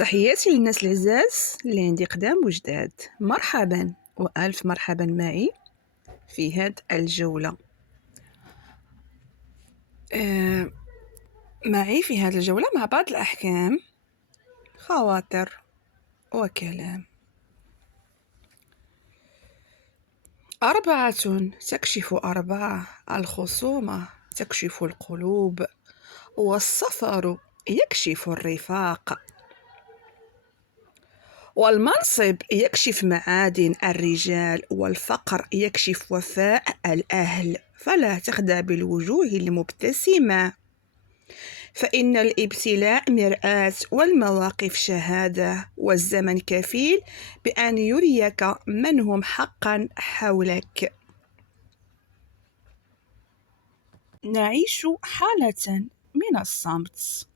تحياتي للناس العزاز اللي عندي قدام وجداد. مرحبا وألف مرحبا معي في هذه الجولة. آه معي في هذه الجولة مع بعض الأحكام، خواطر وكلام. 4 تكشف 4، الخصومة تكشف القلوب، والسفر يكشف الرفاق، والمنصب يكشف معادن الرجال، والفقر يكشف وفاء الأهل. فلا تخدع بالوجوه المبتسمة، فإن الابتلاء مرآة، والمواقف شهادة، والزمن كفيل بأن يريك من هم حقا حولك. نعيش حالة من الصمت،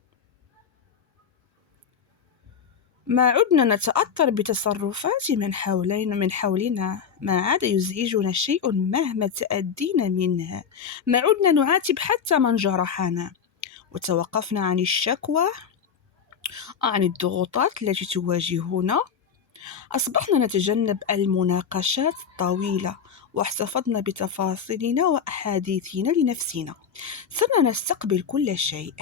ما عدنا نتأثر بتصرفات من حولنا، ما عاد يزعجنا شيء مهما تأدينا منه، ما عدنا نعاتب حتى من جرحنا، وتوقفنا عن الشكوى عن الضغوطات التي تواجهنا. أصبحنا نتجنب المناقشات الطويلة، واحتفظنا بتفاصيلنا وأحاديثنا لنفسنا. صرنا نستقبل كل شيء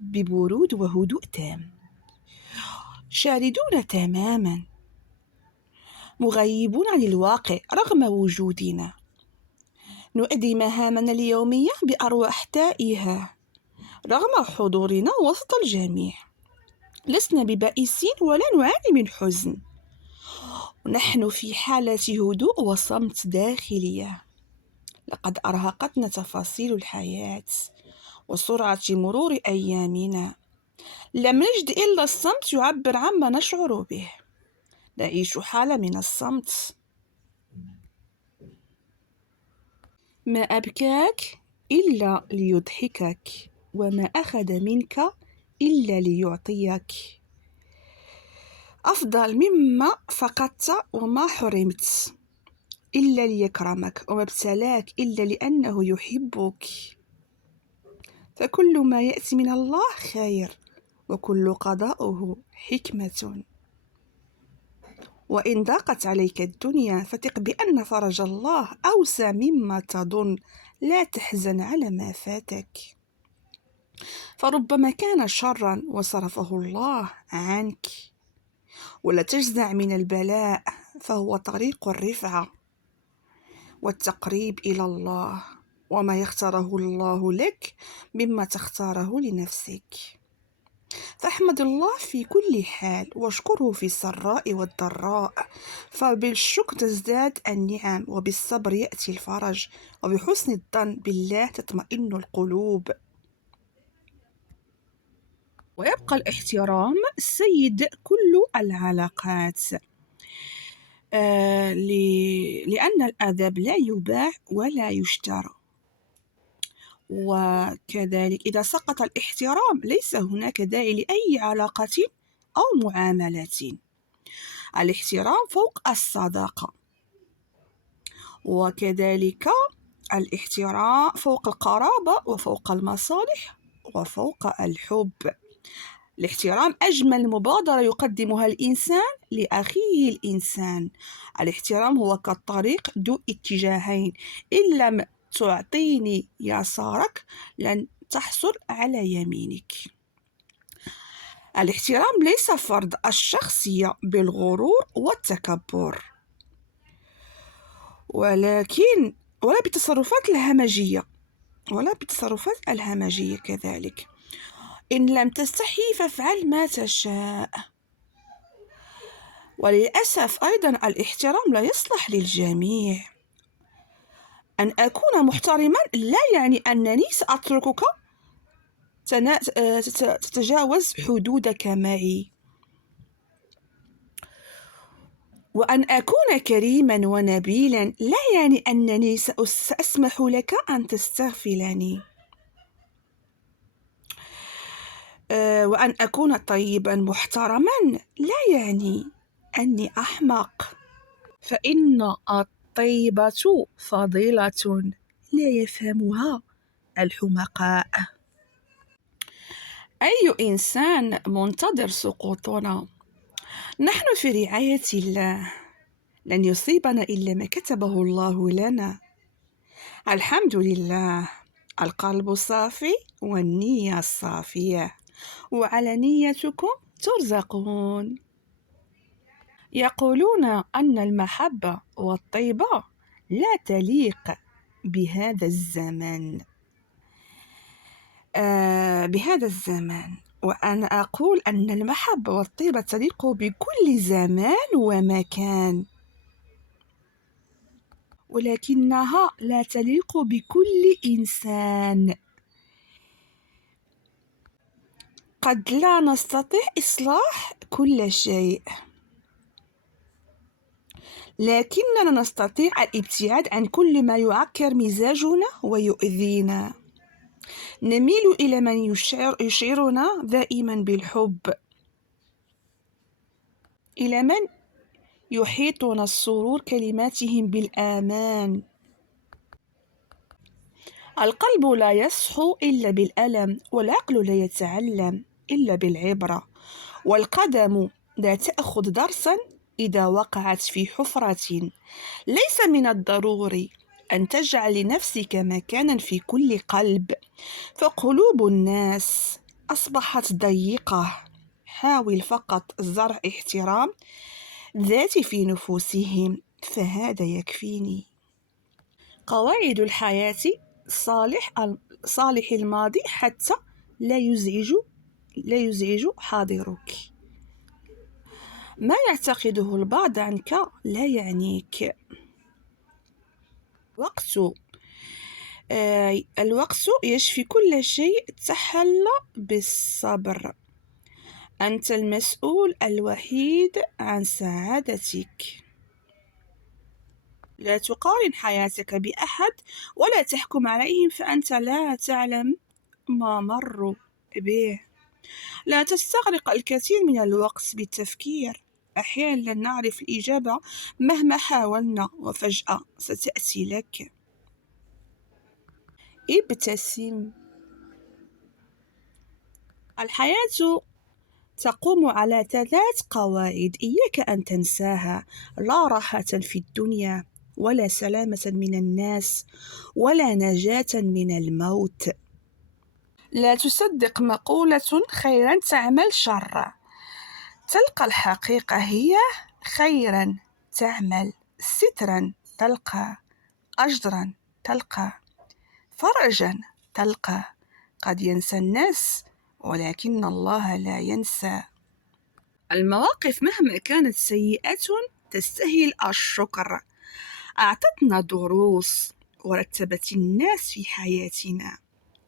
ببرود وهدوء تام، شاردون تماما، مغيبون عن الواقع رغم وجودنا. نؤدي مهامنا اليومية بأرواح تائهة رغم حضورنا وسط الجميع. لسنا ببائسين ولا نعاني من حزن، نحن في حالة هدوء وصمت داخلية. لقد أرهقتنا تفاصيل الحياة وسرعة مرور أيامنا، لم نجد إلا الصمت يعبر عما نشعر به. نعيش حالة من الصمت. ما أبكاك إلا ليضحكك، وما أخذ منك إلا ليعطيك، أفضل مما فقدت وما حرمت إلا ليكرمك، وما ابتلاك إلا لأنه يحبك. فكل ما يأتي من الله خير، وكل قضاؤه حكمة. وإن ضاقت عليك الدنيا فثق بأن فرج الله أوسع مما تظن. لا تحزن على ما فاتك، فربما كان شرا وصرفه الله عنك. ولا تجزع من البلاء، فهو طريق الرفعة والتقريب إلى الله، وما يختاره الله لك مما تختاره لنفسك. فاحمد الله في كل حال، واشكره في السراء والضراء، فبالشكر تزداد النعم، وبالصبر يأتي الفرج، وبحسن الظن بالله تطمئن القلوب. ويبقى الاحترام سيد كل العلاقات، لأن الأدب لا يباع ولا يشترى. وكذلك إذا سقط الاحترام ليس هناك داعي لأي علاقة أو معاملة. الاحترام فوق الصداقة، وكذلك الاحترام فوق القرابة، وفوق المصالح، وفوق الحب. الاحترام أجمل مبادرة يقدمها الإنسان لأخيه الإنسان. الاحترام هو كالطريق ذو اتجاهين، إن لم تعطيني يسارك لن تحصل على يمينك. الاحترام ليس فرض الشخصية بالغرور والتكبر، ولكن ولا بالتصرفات الهمجية كذلك. إن لم تستحي فافعل ما تشاء. وللأسف أيضا الاحترام لا يصلح للجميع. أن أكون محترما لا يعني أنني سأتركك تتجاوز حدودك معي. وأن أكون كريما ونبيلا لا يعني أنني سأسمح لك أن تستغفلني. وأن أكون طيبا محترما لا يعني أني أحمق، فإن الطيبة فضيلة لا يفهمها الحمقاء. أي إنسان منتظر سقوطنا؟ نحن في رعاية الله، لن يصيبنا إلا ما كتبه الله لنا. الحمد لله. القلب صافي والنية صافية، وعلى نيتكم ترزقون. يقولون أن المحبة والطيبة لا تليق بهذا الزمن. بهذا الزمان، وأنا أقول أن المحبة والطيبة تليق بكل زمان ومكان، ولكنها لا تليق بكل إنسان. قد لا نستطيع إصلاح كل شيء، لكننا نستطيع الابتعاد عن كل ما يعكر مزاجنا ويؤذينا. نميل إلى من يشعرنا دائما بالحب، إلى من يحيطنا السرور كلماتهم بالآمان. القلب لا يصحو إلا بالألم، والعقل لا يتعلم إلا بالعبرة، والقدم لا تأخذ درسا إذا وقعت في حفرة. ليس من الضروري أن تجعل لنفسك مكانا في كل قلب، فقلوب الناس أصبحت ضيقة. حاول فقط زرع احترام ذاتي في نفوسهم، فهذا يكفيني. قواعد الحياة: صالح الماضي حتى لا يزعج حاضرك. ما يعتقده البعض عنك لا يعنيك. الوقت يشفي كل شيء، تحل بالصبر. أنت المسؤول الوحيد عن سعادتك. لا تقارن حياتك بأحد، ولا تحكم عليهم فأنت لا تعلم ما مروا به. لا تستغرق الكثير من الوقت بالتفكير، أحيانا لن نعرف الإجابة مهما حاولنا، وفجأة ستأتي لك. ابتسم. الحياة تقوم على 3 قواعد إياك أن تنساها: لا راحة في الدنيا، ولا سلامة من الناس، ولا نجاة من الموت. لا تصدق مقولة خيرا تعمل شرا، تلقى الحقيقة هي خيرا تعمل، سترا تلقى، أجرا تلقى، فرجا تلقى. قد ينسى الناس، ولكن الله لا ينسى. المواقف مهما كانت سيئة تستاهل الشكر. أعطتنا دروس، ورتبت الناس في حياتنا.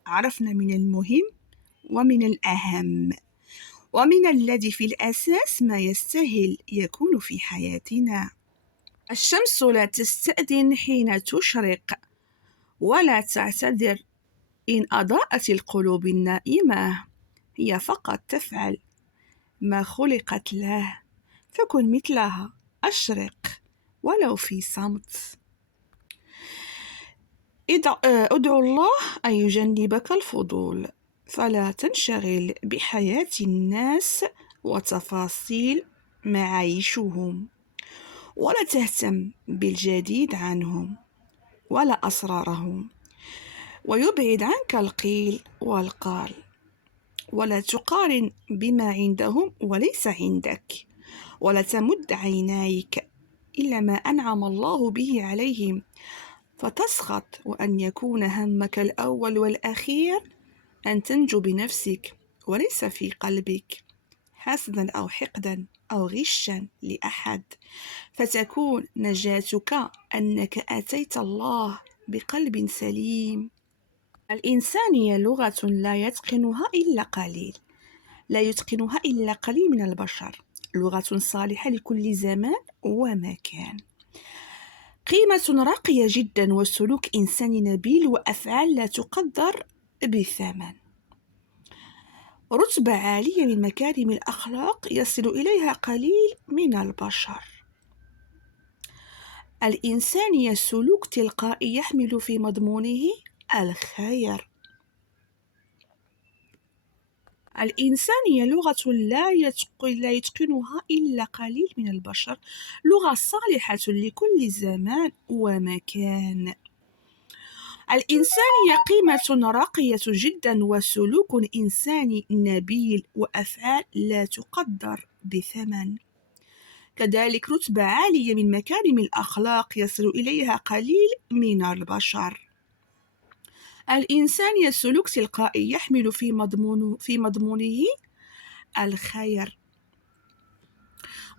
عرفنا من المهم ومن الأهم، ومن الذي في الأساس ما يستاهل يكون في حياتنا. الشمس لا تستأذن حين تشرق، ولا تعتذر إن أضاءت القلوب النائمة. هي فقط تفعل ما خلقت له، فكن مثلها، أشرق ولو في صمت. ادعو الله أن يجنبك الفضول، فلا تنشغل بحياة الناس وتفاصيل معايشهم، ولا تهتم بالجديد عنهم ولا أسرارهم، ويبعد عنك القيل والقال. ولا تقارن بما عندهم وليس عندك، ولا تمد عينيك إلا ما أنعم الله به عليهم فتسخط، وأن يكون همك الأول والأخير أن تنجو بنفسك، وليس في قلبك حسدا أو حقدا أو غشا لأحد، فتكون نجاتك أنك أتيت الله بقلب سليم. الإنسانية لغة لا يتقنها إلا قليل من البشر، لغة صالحة لكل زمان ومكان. قيمة راقية جدا، وسلوك إنساني نبيل، وأفعال لا تقدر بثمن. رتبة عالية من مكارم الأخلاق يصل إليها قليل من البشر. الإنسانية سلوك تلقائي يحمل في مضمونه الخير. الإنسان هي لغة لا يتقنها إلا قليل من البشر، لغة صالحة لكل زمان ومكان. الإنسان هي قيمة راقية جدا وسلوك إنساني نبيل وأفعال لا تقدر بثمن، كذلك رتبة عالية من مكارم الأخلاق يصل إليها قليل من البشر. الإنسان هي سلوك تلقائي يحمل في مضمونه الخير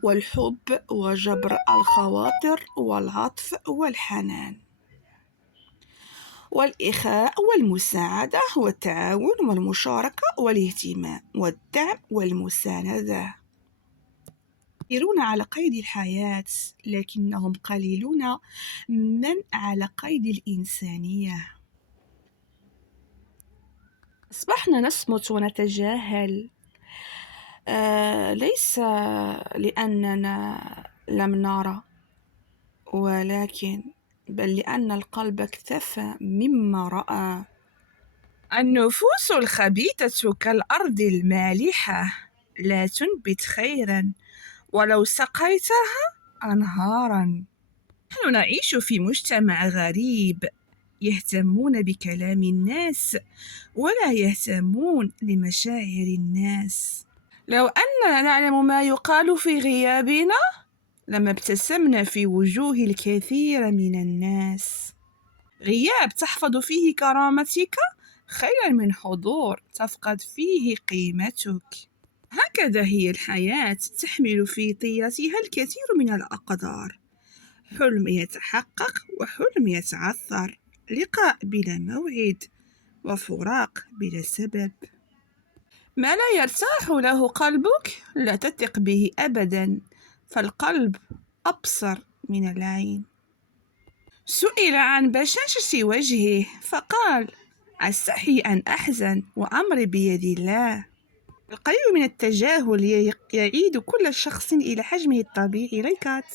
والحب وجبر الخواطر والعطف والحنان والإخاء والمساعدة والتعاون والمشاركة والاهتمام والدعم والمساندة. كثيرون على قيد الحياة لكنهم قليلون من على قيد الإنسانية. أصبحنا نصمت ونتجاهل، ليس لأننا لم نرى، ولكن بل لأن القلب اكتفى مما رأى. النفوس الخبيثة كالأرض المالحة لا تنبت خيرا ولو سقيتها أنهارا. نحن نعيش في مجتمع غريب، يهتمون بكلام الناس ولا يهتمون لمشاعر الناس. لو أننا نعلم ما يقال في غيابنا لما ابتسمنا في وجوه الكثير من الناس. غياب تحفظ فيه كرامتك خيرا من حضور تفقد فيه قيمتك. هكذا هي الحياة، تحمل في طياتها الكثير من الأقدار، حلم يتحقق وحلم يتعثر، لقاء بلا موعد وفراق بلا سبب. ما لا يرتاح له قلبك لا تثق به أبدا، فالقلب أبصر من العين. سئل عن بشاشة وجهه فقال: أستحي أن أحزن وأمري بيد الله. القليل من التجاهل يعيد كل شخص إلى حجمه الطبيعي. لايكات.